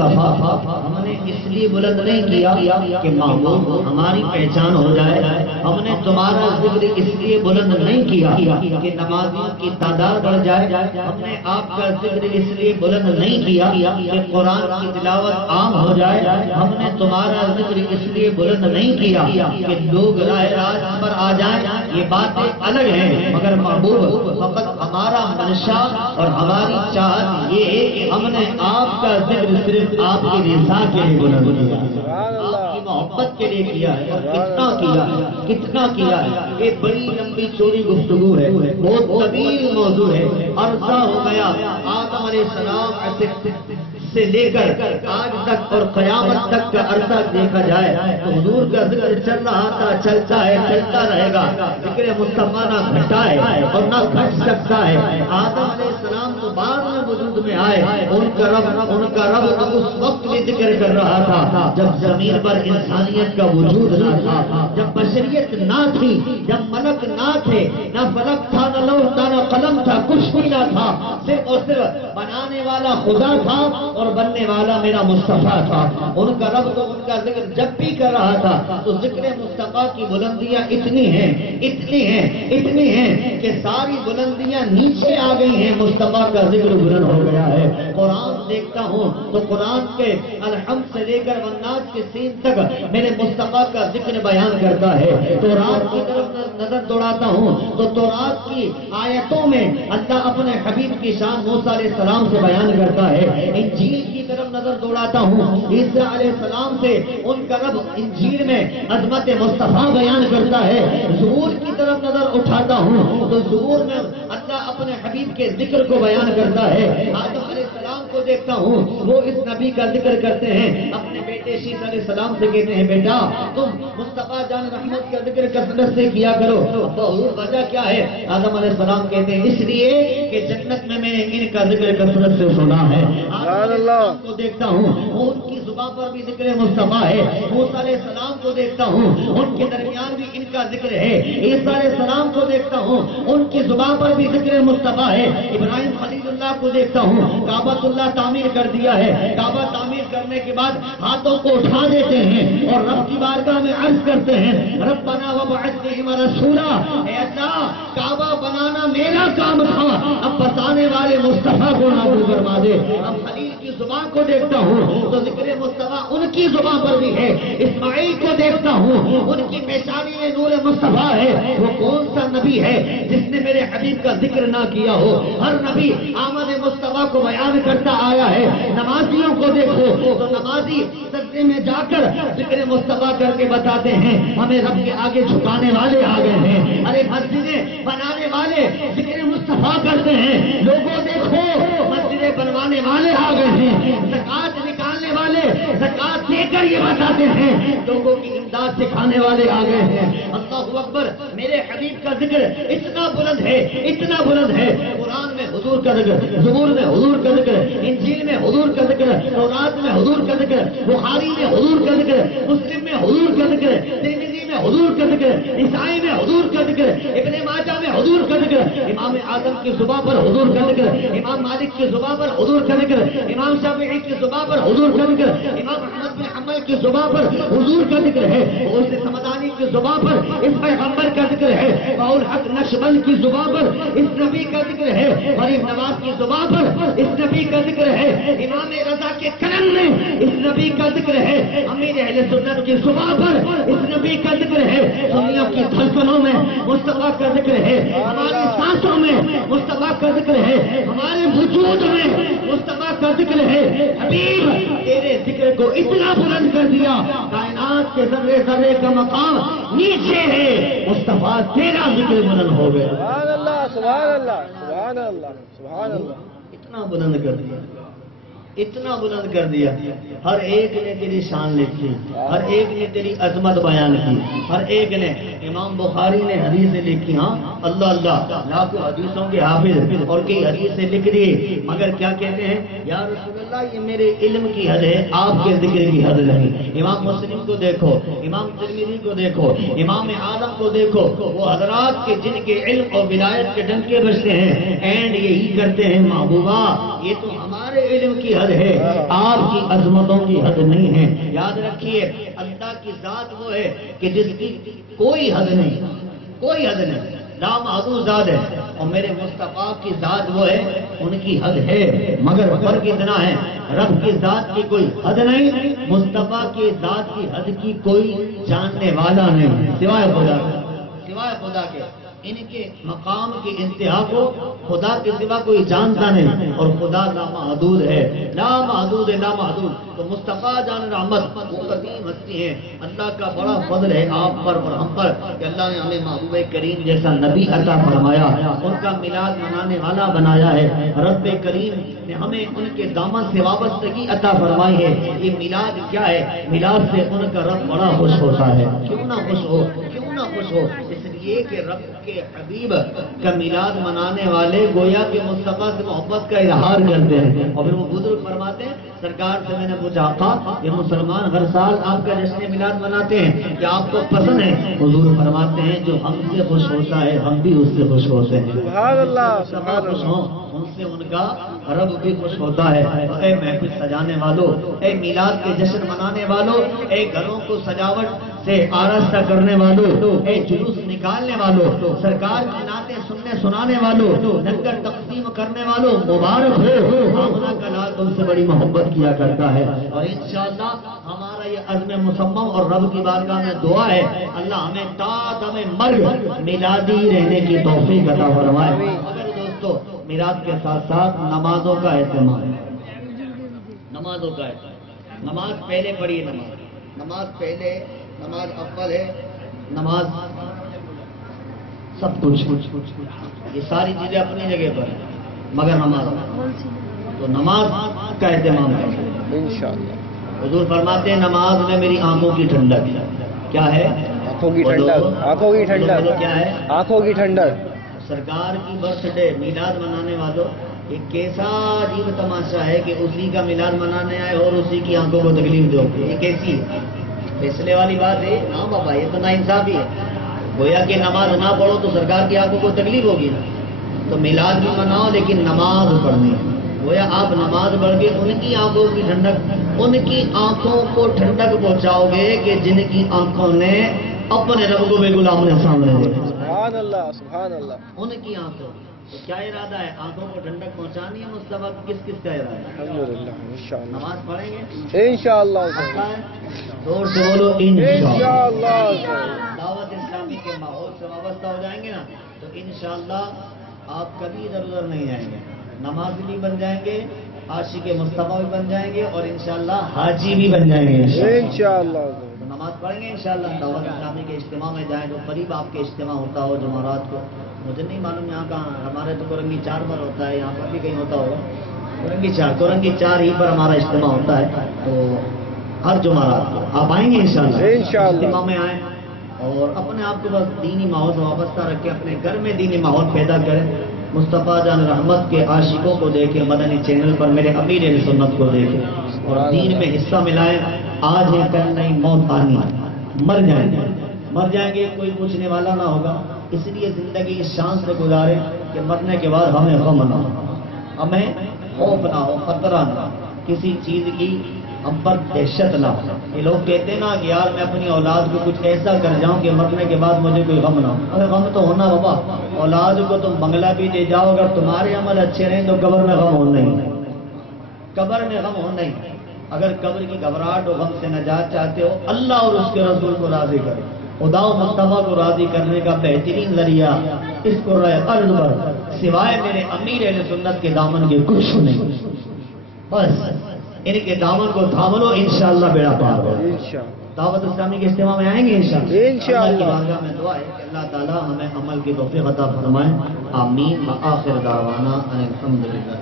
ہم نے اس لیے بلند نہیں کیا کہ محبوب ہماری پہچان ہو جائے. ہم نے تمہارا ذکر اس لیے بلند نہیں کیا کہ نمازیوں کی تعداد بڑھ جائے. ہم نے آپ کا ذکر اس لیے بلند نہیں کیا کہ قرآن کی تلاوت عام ہو جائے. ہم نے تمہارا ذکر اس لیے بلند نہیں کیا کہ لوگ راہ راست پر آ جائیں. یہ باتیں الگ ہیں، مگر محبوب فقط ہمارا منشا اور ہماری چاہت یہ ہے کہ ہم نے آپ کا ذکر صرف آپ کی رضا کے لیے بلند کیا، آپ کی محبت کے لیے کیا ہے. کتنا کیا ہے. ایک بڑی لمبی چوڑی گفتگو ہے، بہت طویل موضوع ہے. عرصہ ہو گیا آدم علیہ السلام سے لے کر آج تک اور قیامت تک کا عرصہ دیکھا جائے تو حضور کا ذکر چل رہا تھا، چلتا ہے، چلتا رہے گا. ذکر مصطفیٰ نہ گھٹا ہے اور نہ گھٹ سکتا ہے. آدم علیہ السلام تو بعد میں وجود میں آئے. ان کا رب اس وقت بھی ذکر کر رہا تھا جب زمین پر انسانیت کا وجود نہ تھا، جب بشریت نہ تھی، جب ملک نہ تھے، نہ فلک تھا، نہ لوح تھا، نہ قلم تھا، کچھ بھی نہ تھا. صرف اور صرف بنانے والا خدا تھا اور بننے والا میرا مصطفیٰ تھا. ان کا رب تو ان کا ذکر جب بھی کر رہا تھا تو ذکر مصطفیٰ کی بلندیاں اتنی ہیں کہ ساری بلندیاں نیچے آ گئی ہیں. مصطفیٰ کا ذکر بلند ہو گیا ہے. قرآن دیکھتا ہوں تو قرآن کے الحمد سے لے کر والناس کے سین تک میرے مصطفیٰ کا ذکر بیان کرتا ہے. تورات کی طرف نظر دوڑاتا ہوں تو تورات کی آیتوں میں اللہ اپنے حبیب کی شان موسیٰ علیہ السلام سے بیان کرتا ہے. انجیل کی طرف نظر دوڑاتا ہوں، عیسیٰ علیہ السلام سے ان کا رب انجیل میں عظمت مصطفیٰ بیان کرتا ہے. زبور کی طرف نظر اٹھاتا ہوں تو زبور میں اللہ اپنے حبیب کے ذکر کو بیان کرتا ہے. آدم علیہ السلام کو دیکھتا ہوں، وہ اس نبی کا ذکر کرتے ہیں. اپنے بیٹے شیس علیہ السلام سے کہتے ہیں بیٹا تم مصطفیٰ جان رحمت کا ذکر کثرت سے کیا کرو. وجہ کیا ہے؟ آدم علیہ السلام کہتے ہیں اس لیے کہ جنت میں نے ان کا ذکر کثرت سے سنا ہے. کو دیکھتا ہوں ان کی زبان پر بھی ذکر مصطفیٰ ہے. موسیٰ علیہ السلام کو دیکھتا ہوں ان کے درمیان بھی ان کا ذکر ہے. عیسیٰ علیہ السلام کو دیکھتا ہوں ان کی زبان پر بھی ذکر مصطفیٰ ہے. ابراہیم خلیل اللہ کو دیکھتا ہوں، کعبۃ اللہ تعمیر کر دیا ہے. کعبہ تعمیر کرنے کے بعد ہاتھوں کو اٹھا دیتے ہیں اور رب کی بارگاہ میں عرض کرتے ہیں ربنا وابعث فیہم رسولا. اے اللہ کعبہ بنانا میرا کام تھا، اب بتانے والے مصطفیٰ کو نابود فرما دے. اب خلیل کی زبان کو دیکھتا ہوں تو ذکر مصطفیٰ ان کی زبان پر بھی ہے. اسماعیل کو دیکھتا ہوں ان کی پیشانی میں نور مصطفیٰ ہے. وہ کون سا نبی ہے جس نے میرے حبیب کا ذکر نہ کیا ہو؟ ہر نبی آمد مصطفیٰ کو بیان کرتا آیا ہے. نمازیوں کو دیکھو تو نمازی سجدے میں جا کر ذکر مصطفیٰ کر کے بتاتے ہیں ہمیں رب کے آگے جھکانے والے آ گئے ہیں. ارے مسجدیں بنانے والے ذکر مصطفیٰ کرتے ہیں. لوگوں دیکھو مسجدیں بنوانے والے آ گئے ہیں. زکات نکالنے والے زکات دے کر یہ بتاتے ہیں. لوگوں کی امداد سکھانے والے آ گئے ہیں. اللہ اکبر. میرے حبیب کا ذکر اتنا بلند ہے، اتنا بلند ہے. قرآن میں حضور کا ذکر، زبور میں حضور کا ذکر، انجیل میں حضور کا ذکر، تورات میں حضور کا ذکر، بخاری میں حضور کا ذکر، مسلم میں حضور کا ذکر، ترمذی میں حضور کا ذکر، نسائی میں حضور کا ذکر، ابن ماجہ میں حضور کا ذکر، امام اعظم کی زبان پر حضور کا ذکر، امام مالک کی زبان پر حضور کا ذکر، امام شافعی کی زبان پر حضور کا ذکر، امام احمد بن حنبل کی زبان پر حضور کا ذکر ہے. غوث سمدانی کی زبان پر اس پیغمبر کا ذکر ہے. باول حق نقشبند کی زبان پر اس نبی کا ذکر ہے. غریب نواز کی زبان پر اس نبی کا ذکر ہے. امام رضا کے قلم میں اس نبی کا ذکر ہے. امیر اہل سنت کی زبان پر اس نبی کا ذکر ہے. سنیوں کی دھڑکنوں میں مصطفیٰ کا ذکر ہے. ہماری سانسوں میں مصطفیٰ کا ذکر ہے. ہمارے وجود میں مصطفیٰ کا ذکر ہے. حبیب تیرے ذکر کو اتنا بلند کر دیا کائنات کے ذرے ذرے کا مقام نیچے ہے. مصطفیٰ تیرا ذکر بلند ہو گیا. سبحان اللہ سبحان اللہ سبحان اللہ سبحان اللہ. اتنا بلند کر دیا، اتنا بلند کر دیا. ہر ایک نے تیری شان لکھی، ہر ایک نے تیری عظمت بیان کی، ہر ایک نے. امام بخاری نے حدیثیں لکھی، ہاں اللہ اللہ لاکھوں حدیثوں کے حافظ اور کئی حدیثیں لکھ دیے، مگر کیا کہتے ہیں یا رسول اللہ یہ میرے علم کی حد ہے، آپ کے ذکر کی حد نہیں. امام مسلم کو دیکھو، امام ترمذی کو دیکھو، امام اعظم کو دیکھو، وہ حضرات کے جن کے علم اور ولایت کے ڈنکے بجتے ہیں اینڈ یہی کرتے ہیں محبوبہ یہ تو ہمارے ہمارے علم کی حد ہے، آپ کی عظمتوں کی حد نہیں ہے۔ یاد رکھیے اللہ کی ذات وہ ہے کہ جس کی کوئی حد نہیں، کوئی حد نہیں، لامحدود ذات ہے، اور میرے مصطفیٰ کی ذات وہ ہے ان کی حد ہے، مگر فرق اتنا ہے رب کی ذات کی کوئی حد نہیں، مصطفیٰ کی ذات کی حد کی کوئی جاننے والا نہیں سوائے خدا کے، سوائے خدا کے۔ ان کے مقام کی انتہا کو خدا کے سوا کوئی جانتا نہیں، اور خدا لامحدود ہے، لامحدود ہے، لامحدود۔ تو مصطفیٰ جان رحمت وہ قدیم ہستی ہیں، اللہ کا بڑا فضل ہے آپ پر اور ہم پر کہ اللہ نے ہمیں محبوب کریم جیسا نبی عطا فرمایا، ان کا میلاد منانے والا بنایا ہے۔ رب کریم نے ہمیں ان کے دامن سے وابستگی عطا فرمائی ہے۔ یہ میلاد کیا ہے؟ میلاد سے ان کا رب بڑا خوش ہوتا ہے، کیوں نہ خوش ہو، کیوں نہ خوش ہو، اس لیے کہ رب کے حبیب کا میلاد منانے والے گویا کہ مصطفیٰ سے محبت کا اظہار کرتے ہیں۔ اور پھر وہ بزرگ فرماتے ہیں، سرکار سے میں نے پوچھا آقا یہ مسلمان ہر سال آپ کا جشن میلاد مناتے ہیں، کیا آپ کو پسند ہے؟ حضور فرماتے ہیں جو ہم سے خوش ہوتا ہے ہم بھی اس سے خوش ہوتے ہیں۔ سبحان اللہ، سبحان خوش ہوں ان سے ان کا رب بھی خوش ہوتا ہے۔ اے محفل سجانے والوں، اے میلاد کے جشن منانے والوں، اے گھروں کو سجاوٹ سے آراستہ کرنے والوں، اے جلوس نکالنے والوں، سرکار کی نعتیں سننے سنانے والوں، لنگر تقسیم کرنے والوں، مبارک ہو، آمنہ کا لال تم سے بڑی محبت کیا کرتا ہے۔ اور انشاءاللہ ہمارا یہ عزم مصمم اور رب کی بارگاہ میں دعا ہے اللہ ہمیں تا دم مرگ میلادی رہنے کی توفیق عطا فرمائے۔ مگر دوستو میلاد کے ساتھ ساتھ نمازوں کا اہتمام، نمازوں کا اہتمام، نماز پہلے پڑھیے، نماز پہلے، نماز اول ہے، نماز سب کچھ، یہ ساری چیزیں اپنی جگہ پر ہیں، مگر نماز، تو نماز کا اہتمام کریں انشاءاللہ۔ حضور فرماتے ہیں نماز میں میری آنکھوں کی ٹھنڈک کیا ہے؟ آنکھوں کی ٹھنڈک، آنکھوں کی ٹھنڈک کیا ہے؟ آنکھوں کی ٹھنڈک۔ سرکار کی برتھ ڈے میلاد منانے والوں یہ کیسا عجیب تماشا ہے کہ اسی کا میلاد منانے آئے اور اسی کی آنکھوں کو تکلیف دو، یہ کیسی ہے؟ فیصلے والی بات ہے؟ ہاں بابا یہ تو ناانصافی ہے، گویا کہ نماز نہ پڑھو تو سرکار کی آنکھوں کو تکلیف ہوگی نا، تو میلاد بھی مناؤ لیکن نماز پڑھنی ہے، گویا آپ نماز پڑھ کے ان کی آنکھوں کی ٹھنڈک، ان کی آنکھوں کو ٹھنڈک پہنچاؤ گے کہ جن کی آنکھوں نے اپنے رب کو بالکل آمنے سامنے دیکھا۔ سبحان اللہ، سبحان اللہ۔ ان کی آنکھوں تو کیا ارادہ ہے؟ آنکھوں کو ٹھنڈک پہنچانی ہے مصطفیٰ، کس کس کا ارادہ ہے؟ الحمدللہ، انشاءاللہ، نماز پڑھیں گے انشاءاللہ، زور سے بولو انشاءاللہ۔ انشاءاللہ۔ دعوت اسلامی کے ماحول سے وابستہ ہو جائیں گے نا تو انشاءاللہ آپ کبھی ادھر ادھر نہیں جائیں گے، نمازی بھی بن جائیں گے، عاشق مصطفیٰ بھی بن جائیں گے، اور انشاءاللہ حاجی بھی بن جائیں گے انشاءاللہ۔ تو نماز پڑھیں گے انشاءاللہ، دعوت اسلامی کے اجتماع میں جائیں، جو قریب آپ کے اجتماع ہوتا ہو جمعرات کو، مجھے نہیں معلوم یہاں کہاں، ہمارے تو کورنگی 4 پر ہوتا ہے، یہاں پر بھی کہیں ہوتا ہوگا، کورنگی 4 ہی پر ہمارا اجتماع ہوتا ہے، تو ہر جمعرات کو آپ آئیں گے انشاءاللہ، اجتماع میں آئیں اور اپنے آپ کو بس دینی ماحول سے وابستہ رکھیں، اپنے گھر میں دینی ماحول پیدا کریں، مصطفیٰ جان رحمت کے عاشقوں کو دیکھیں، مدنی چینل پر میرے امیر اہل سنت کو دیکھیں اور دین میں حصہ ملائیں۔ آج ہے کل نہیں، موت آنی ہے، مر جائیں گے کوئی پوچھنے والا نہ ہوگا، اس لیے زندگی اس شان سے گزارے کہ مرنے کے بعد ہمیں غم نہ ہو، ہمیں خوف نہ ہو، خطرہ نہ ہو، کسی چیز کی ہم پر دہشت نہ ہو۔ یہ لوگ کہتے ہیں نا کہ یار میں اپنی اولاد کو کچھ ایسا کر جاؤں کہ مرنے کے بعد مجھے کوئی غم نہ ہو، ارے غم تو ہونا بابا، اولاد کو تم بنگلہ بھی دے جاؤ، اگر تمہارے عمل اچھے رہیں تو قبر میں غم ہونا ہی، قبر میں غم ہونا ہی۔ اگر قبر کی گھبراہٹ و غم سے نجات چاہتے ہو، اللہ اور اس کے رسول کو راضی کرو، خدا و مصطفیٰ کو راضی کرنے کا بہترین ذریعہ اس قرۂ قلب پر سوائے میرے امیر اہل سنت کے دامن کے کچھ نہیں، بس ان کے دامن کو تھام لو، انشاءاللہ بیڑا پار ہو۔ دعوت اسلامی کے اجتماع میں آئیں گے انشاءاللہ۔ اللہ کی بارگاہ میں دعا ہے کہ اللہ تعالی ہمیں عمل کی توفیق عطا فرمائے، آمین۔ وآخر دعوانا ان الحمدللہ۔